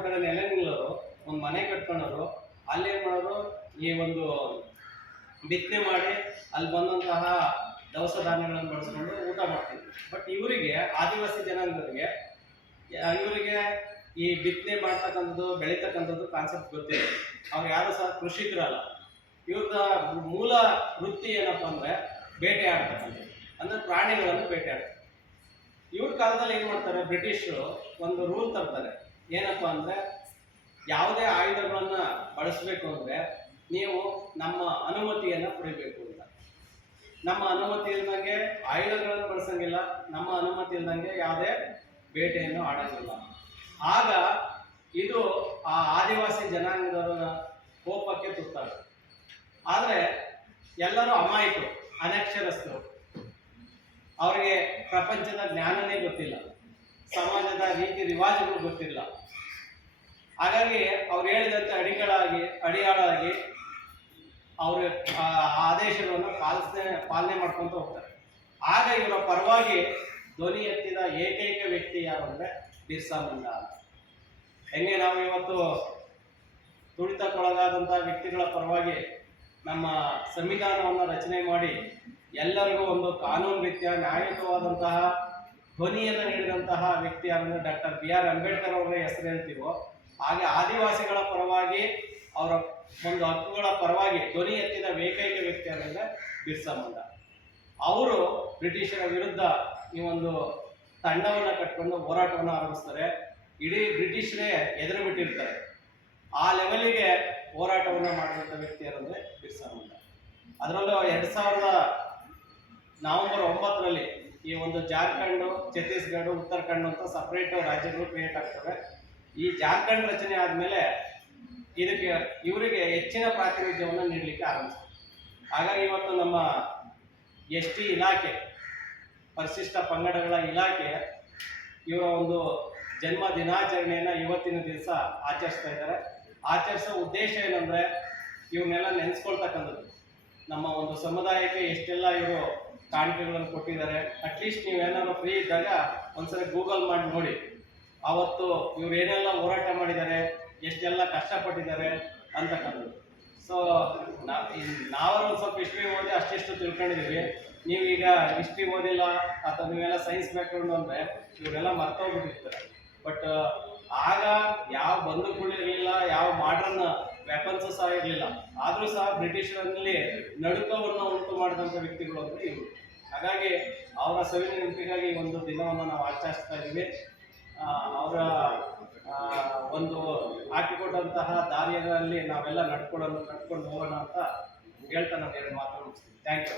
ಒಂದ್ ಕಡೆ ನೆಲೆ ನಿಲ್ಲೋರು, ಒಂದು ಮನೆ ಕಟ್ಕೊಳ್ಳೋರು, ಅಲ್ಲೇನ್ ಮಾಡೋರು, ಈ ಒಂದು ಬಿತ್ತನೆ ಮಾಡಿ ಅಲ್ಲಿ ಬಂದಂತಹ ದವಸ ಧಾನ್ಯಗಳನ್ನು ಬಳಸ್ಕೊಂಡು ಊಟ ಮಾಡ್ತಿದ್ರು. ಬಟ್ ಇವರಿಗೆ, ಆದಿವಾಸಿ ಜನಾಂಗದವರಿಗೆ, ಇವರಿಗೆ ಈ ಬಿತ್ತನೆ ಮಾಡ್ತಕ್ಕಂಥದ್ದು, ಬೆಳೀತಕ್ಕಂಥದ್ದು ಕಾನ್ಸೆಪ್ಟ್ ಗೊತ್ತಿಲ್ಲ. ಅವ್ರು ಯಾರು ಸಹ ಕೃಷಿಕರಲ್ಲ. ಇವ್ರದ ಮೂಲ ವೃತ್ತಿ ಏನಪ್ಪ ಅಂದ್ರೆ ಬೇಟೆ ಆಡ್ತಕ್ಕಂಥದ್ದು, ಅಂದ್ರೆ ಪ್ರಾಣಿಗಳನ್ನು ಬೇಟೆ ಆಡ್ತಾರೆ. ಇವ್ರ ಕಾಲದಲ್ಲಿ ಏನು ಮಾಡ್ತಾರೆ, ಬ್ರಿಟಿಷರು ಒಂದು ರೂಲ್ ತರ್ತಾರೆ. ಏನಪ್ಪ ಅಂದ್ರೆ, ಯಾವುದೇ ಆಯುಧಗಳನ್ನ ಬಳಸಬೇಕು ಅಂದ್ರೆ ನೀವು ನಮ್ಮ ಅನುಮತಿಯನ್ನು ಪಡಿಬೇಕು ಅಂತ. ನಮ್ಮ ಅನುಮತಿ ಇಲ್ದಂಗೆ ಆಯುಧಗಳನ್ನು ಬಳಸಂಗಿಲ್ಲ, ನಮ್ಮ ಅನುಮತಿ ಇಲ್ದಂಗೆ ಯಾವುದೇ ಬೇಟೆಯನ್ನು ಆಡಂಗಿಲ್ಲ. ಆಗ ಇದು ಆ ಆದಿವಾಸಿ ಜನಾಂಗದವರ ಕೋಪಕ್ಕೆ ತುತ್ತಾಗ. ಆದರೆ ಎಲ್ಲರೂ ಅಮಾಯಕರು, ಅನಕ್ಷರಸ್ಥರು, ಅವರಿಗೆ ಪ್ರಪಂಚದ ಜ್ಞಾನನೇ ಗೊತ್ತಿಲ್ಲ, ಸಮಾಜದ ರೀತಿ ರಿವಾಜುಗಳು ಗೊತ್ತಿಲ್ಲ. ಹಾಗಾಗಿ ಅವ್ರು ಹೇಳಿದಂತೆ ಅಡಿಯಾಳಾಗಿ ಅವ್ರ ಆದೇಶಗಳನ್ನು ಪಾಲನೆ ಮಾಡ್ಕೊಂತ ಹೋಗ್ತಾರೆ. ಆಗ ಇವರ ಪರವಾಗಿ ಧ್ವನಿ ಎತ್ತಿದ ಏಕೈಕ ವ್ಯಕ್ತಿ ಯಾರು ಅಂದರೆ ಬಿರ್ಸಾ ಮುಂಡಾ. ಹೆಂಗೆ ನಾವು ಇವತ್ತು ತುಳಿತಕ್ಕೊಳಗಾದಂತಹ ವ್ಯಕ್ತಿಗಳ ಪರವಾಗಿ ನಮ್ಮ ಸಂವಿಧಾನವನ್ನು ರಚನೆ ಮಾಡಿ ಎಲ್ಲರಿಗೂ ಒಂದು ಕಾನೂನು ರೀತಿಯ ನ್ಯಾಯಯುತವಾದಂತಹ ಧ್ವನಿಯನ್ನು ನೀಡಿದಂತಹ ವ್ಯಕ್ತಿ ಯಾರಂದರೆ ಡಾಕ್ಟರ್ BR ಅಂಬೇಡ್ಕರ್ ಅವರ ಹೆಸರು ಹೇಳ್ತೀವೋ, ಹಾಗೆ ಆದಿವಾಸಿಗಳ ಪರವಾಗಿ, ಅವರ ಒಂದು ಹಕ್ಕುಗಳ ಪರವಾಗಿ ಧ್ವನಿ ಎತ್ತಿದ ಏಕೈಕ ವ್ಯಕ್ತಿ ಅಂದರೆ ಬಿರ್ಸಾ ಮುಂಡಾ. ಅವರು ಬ್ರಿಟಿಷರ ವಿರುದ್ಧ ಈ ಒಂದು ತಂಡವನ್ನು ಕಟ್ಕೊಂಡು ಹೋರಾಟವನ್ನು ಆರಂಭಿಸ್ತಾರೆ. ಇಡೀ ಬ್ರಿಟಿಷರೇ ಎದುರು ಬಿಟ್ಟಿರ್ತಾರೆ. ಆ ಲೆವೆಲಿಗೆ ಹೋರಾಟವನ್ನು ಮಾಡಿದಂಥ ವ್ಯಕ್ತಿ ಯಾರಂದರೆ ಬಿರ್ಸಾ ಮುಂಡಾ. ಅದರಲ್ಲೂ 2000 ನವೆಂಬರ್ 9ರಲ್ಲಿ ಈ ಒಂದು ಜಾರ್ಖಂಡ್, ಛತ್ತೀಸ್ಗಢ, ಉತ್ತರಾಖಂಡ್ ಅಂತ ಸಪ್ರೇಟ್ ರಾಜ್ಯಗಳು ಕ್ರಿಯೇಟ್ ಆಗ್ತವೆ. ಈ ಜಾರ್ಖಂಡ್ ರಚನೆ ಆದಮೇಲೆ ಇವರಿಗೆ ಹೆಚ್ಚಿನ ಪ್ರಾತಿನಿಧ್ಯವನ್ನು ನೀಡಲಿಕ್ಕೆ ಆರಂಭಿಸ್ತಾರೆ. ಹಾಗಾಗಿ ಇವತ್ತು ನಮ್ಮ ST ಇಲಾಖೆ, ಪರಿಶಿಷ್ಟ ಪಂಗಡಗಳ ಇಲಾಖೆ, ಇವರ ಒಂದು ಜನ್ಮ ದಿನಾಚರಣೆಯನ್ನು ಇವತ್ತಿನ ದಿವಸ ಆಚರಿಸ್ತಾ ಇದ್ದಾರೆ. ಆಚರಿಸೋ ಉದ್ದೇಶ ಏನಂದರೆ, ಇವ್ರನ್ನೆಲ್ಲ ನೆನೆಸ್ಕೊಳ್ತಕ್ಕಂಥದ್ದು. ನಮ್ಮ ಒಂದು ಸಮುದಾಯಕ್ಕೆ ಎಷ್ಟೆಲ್ಲ ಇವರು ಕಾಣಿಕೆಗಳನ್ನು ಕೊಟ್ಟಿದ್ದಾರೆ. ಅಟ್ಲೀಸ್ಟ್ ನೀವೇನಾದ್ರು ಫ್ರೀ ಇದ್ದಾಗ ಒಂದ್ಸರಿ ಗೂಗಲ್ ಮಾಡಿ ನೋಡಿ, ಆವತ್ತು ಇವ್ರು ಏನೆಲ್ಲ ಹೋರಾಟ ಮಾಡಿದ್ದಾರೆ, ಎಷ್ಟೆಲ್ಲ ಕಷ್ಟಪಟ್ಟಿದ್ದಾರೆ ಅಂತಕ್ಕಂಥದ್ದು. ಸೊ ನಾವೊಂದು ಸ್ವಲ್ಪ ಹಿಸ್ಟ್ರಿ ಓದಿ ಅಷ್ಟಿಷ್ಟು ತಿಳ್ಕೊಂಡಿದ್ದೀವಿ. ನೀವೀಗ ಹಿಸ್ಟ್ರಿ ಓದಿಲ್ಲ ಅಥವಾ ನೀವೆಲ್ಲ ಸೈನ್ಸ್ ಬ್ಯಾಕ್ಗ್ರೌಂಡ್ ಅಂದರೆ ಇವರೆಲ್ಲ ಮರ್ತೋಗ್ಬಿಟ್ಟಿರ್ತಾರೆ. ಬಟ್ ಆಗ ಯಾವ ಬಂದೂಕುಗಳಿರಲಿಲ್ಲ, ಯಾವ ಮಾಡರ್ನ್ ವೆಪನ್ಸು ಸಹ ಇರಲಿಲ್ಲ. ಆದರೂ ಸಹ ಬ್ರಿಟಿಷರಲ್ಲಿ ನಡುಕವನ್ನು ಉಂಟು ಮಾಡಿದಂಥ ವ್ಯಕ್ತಿಗಳು ಅಂದರೆ ಇವರು. ಹಾಗಾಗಿ ಅವರ ಸವಿನ ನೆನಪಿಗಾಗಿ ಒಂದು ದಿನವನ್ನು ನಾವು ಆಚರಿಸ್ತಾ ಇದ್ದೀವಿ. ಅವರ ಒಂದು ಹಾಕಿಕೊಟ್ಟಂತಹ ದಾರಿಯಲ್ಲಿ ನಾವೆಲ್ಲ ನಡ್ಕೊಂಡು ಹೋಗೋಣ ಅಂತ ಹೇಳ್ತಾ ನಾನು 2 ಮಾತು ಮುಗಿಸ್ತೀನಿ. Thank you.